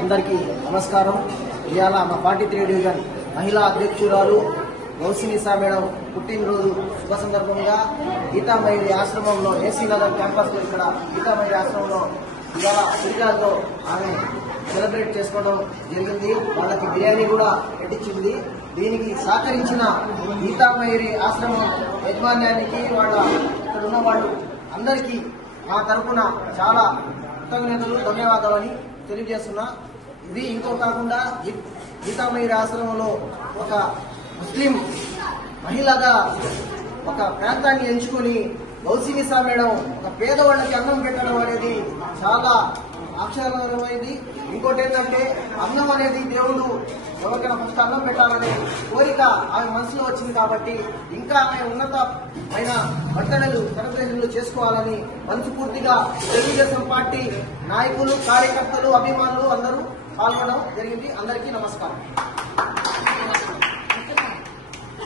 అందరికీ నమస్కారం. ఇవాళ మా 43 డివిజన్ మహిళా అధ్యక్షురాలు గౌసినిసా మేడం పుట్టినరోజు శుభ సందర్భంగా గీతామయి ఆశ్రమంలో ఏసీ నగర్ క్యాంపస్ లో ఇక్కడ గీతామయి ఆశ్రమంలో ఇవాళ సురిగాల్లో ఆమె సెలబ్రేట్ చేసుకోవడం జరిగింది. వాళ్ళకి బిర్యానీ కూడా పెట్టించింది. దీనికి సహకరించిన గీతామయి ఆశ్రమం యజమాన్యానికి వాళ్ళ ఇక్కడ ఉన్న వాళ్ళు అందరికీ మా తరఫున చాలా కృతజ్ఞతలు, ధన్యవాదాలని తెలియజేస్తున్నా. ఇది ఇంకో కాకుండా గీతామయి ఆశ్రమంలో ఒక ముస్లిం మహిళగా ఒక ప్రాంతాన్ని ఎంచుకొని గౌసినిసా మేడం ఒక పేదవాళ్ళకి అన్నం పెట్టడం అనేది చాలా ఆశ్చర్యకరమైంది. ఇంకోటి ఏంటంటే అన్నం అనేది దేవుడు ఎవరికైనా ఫస్ట్ అన్నం పెట్టాలనే కోరిక ఆమె మనసులో వచ్చింది కాబట్టి ఇంకా ఆమె ఉన్నతమైన బట్టలు సెలబ్రేషన్లు చేసుకోవాలని మనస్ఫూర్తిగా తెలుగుదేశం పార్టీ నాయకులు, కార్యకర్తలు, అభిమానులు అందరూ పాల్గొనడం జరిగింది. అందరికీ నమస్కారం.